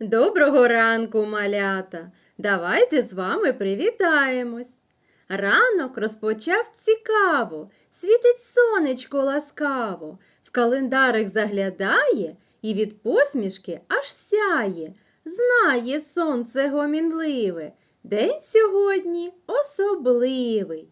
Доброго ранку, малята! Давайте з вами привітаємось. Ранок розпочав цікаво, світить сонечко ласкаво, в календарик заглядає і від посмішки аж сяє. Знає сонце гомінливе, день сьогодні особливий.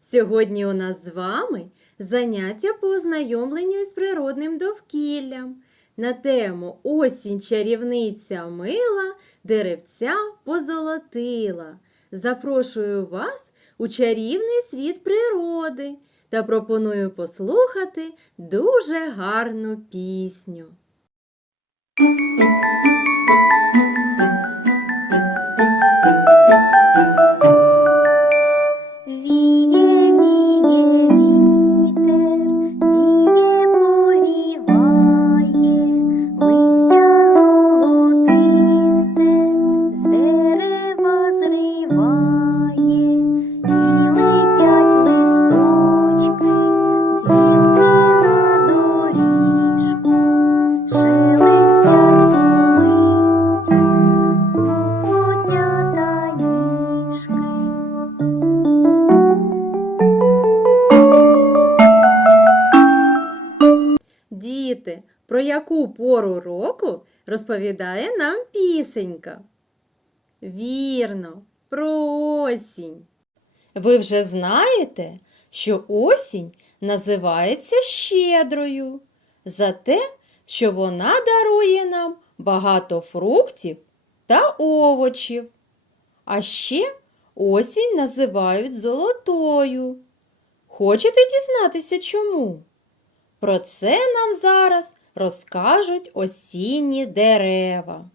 Сьогодні у нас з вами заняття по ознайомленню із природним довкіллям на тему Осінь чарівниця мила, деревця позолотила. Запрошую вас у чарівний світ природи та пропоную послухати дуже гарну пісню. Діти, про яку пору року розповідає нам пісенька? Вірно, про осінь. Ви вже знаєте, що осінь називається щедрою за те, що вона дарує нам багато фруктів та овочів. А ще осінь називають золотою. Хочете дізнатися чому? Про це нам зараз розкажуть осінні дерева.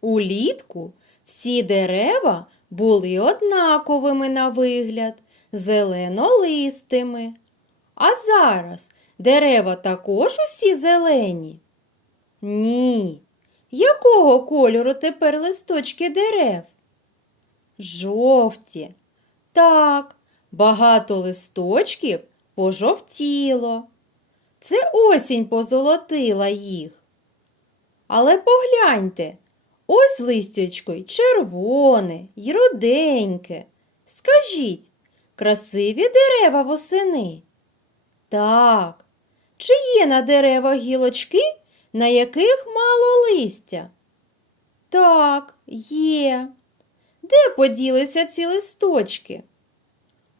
Улітку всі дерева були однаковими на вигляд, зеленолистими. А зараз дерева також усі зелені? Ні. Якого кольору тепер листочки дерев? Жовті. Так, багато листочків пожовтіло. Це осінь позолотила їх. Але погляньте, ось листячко й червоне, й руденьке. Скажіть, красиві дерева восени? Так. Чи є на деревах гілочки, на яких мало листя? Так, є. Де поділися ці листочки?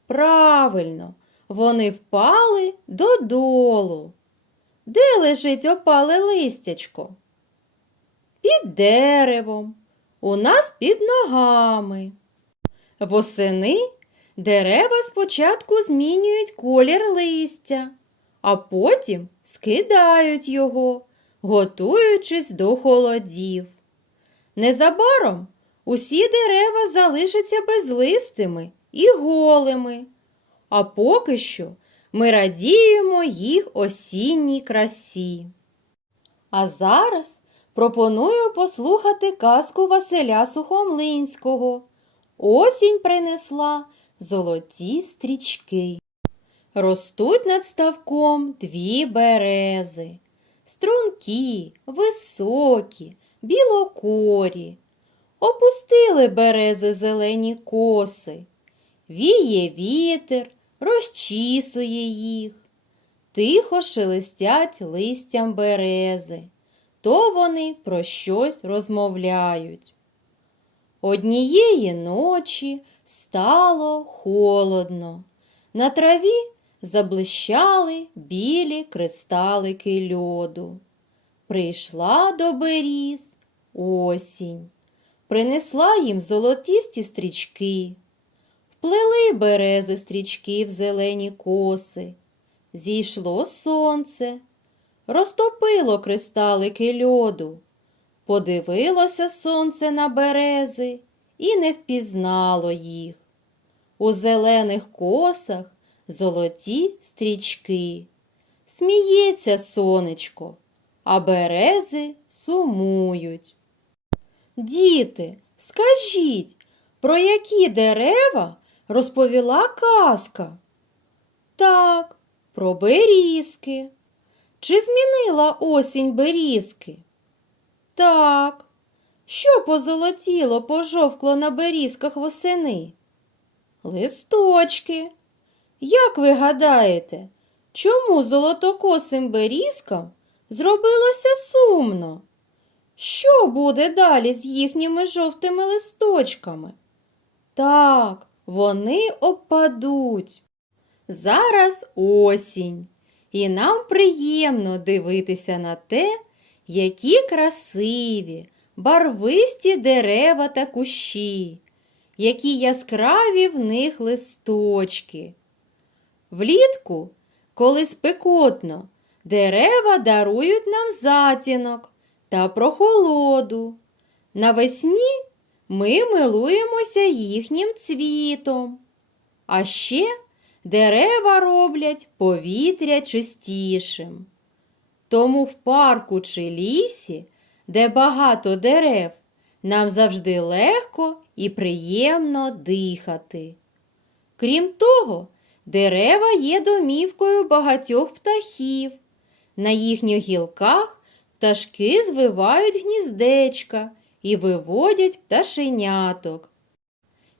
Правильно, вони впали додолу. Де лежить опале листячко? Під деревом, у нас під ногами. Восени дерева спочатку змінюють колір листя, а потім скидають його, готуючись до холодів. Незабаром усі дерева залишаться безлистими і голими. А поки що ми радіємо їх осінній красі. А зараз пропоную послухати казку Василя Сухомлинського. Осінь принесла золоті стрічки. Ростуть над ставком дві берези, стрункі, високі, білокорі. Опустили берези зелені коси. Віє вітер, розчісує їх. Тихо шелестять листям берези, то вони про щось розмовляють. Однієї ночі стало холодно. На траві заблищали білі кристалики льоду. Прийшла до беріз осінь, принесла їм золотісті стрічки. Вплели берези стрічки в зелені коси. Зійшло сонце, розтопило кристалики льоду. Подивилося сонце на берези і не впізнало їх. У зелених косах золоті стрічки. Сміється сонечко, а берези сумують. Діти, скажіть, про які дерева розповіла казка? Так, про берізки. Чи змінила осінь берізки? Так. Що позолотіло, пожовкло на берізках восени? Листочки. Як ви гадаєте, чому золотокосим берізкам зробилося сумно? Що буде далі з їхніми жовтими листочками? Так, вони опадуть. Зараз осінь, і нам приємно дивитися на те, які красиві, барвисті дерева та кущі, які яскраві в них листочки. Влітку, коли спекотно, дерева дарують нам затінок та прохолоду. Навесні ми милуємося їхнім цвітом. А ще дерева роблять повітря чистішим. Тому в парку чи лісі, де багато дерев, нам завжди легко і приємно дихати. Крім того, дерева є домівкою багатьох птахів. На їхніх гілках пташки звивають гніздечка і виводять пташеняток.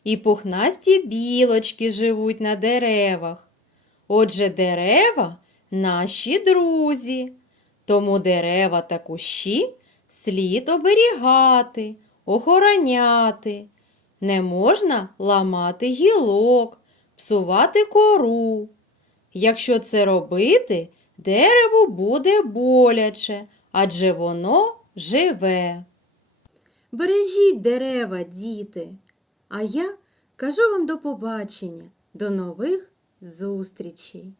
І пухнасті білочки живуть на деревах. Отже, дерева наші друзі. Тому дерева та кущі слід оберігати, охороняти. Не можна ламати гілок, псувати кору. Якщо це робити, дереву буде боляче, адже воно живе. Бережіть дерева, діти. А я кажу вам до побачення, до нових зустрічей.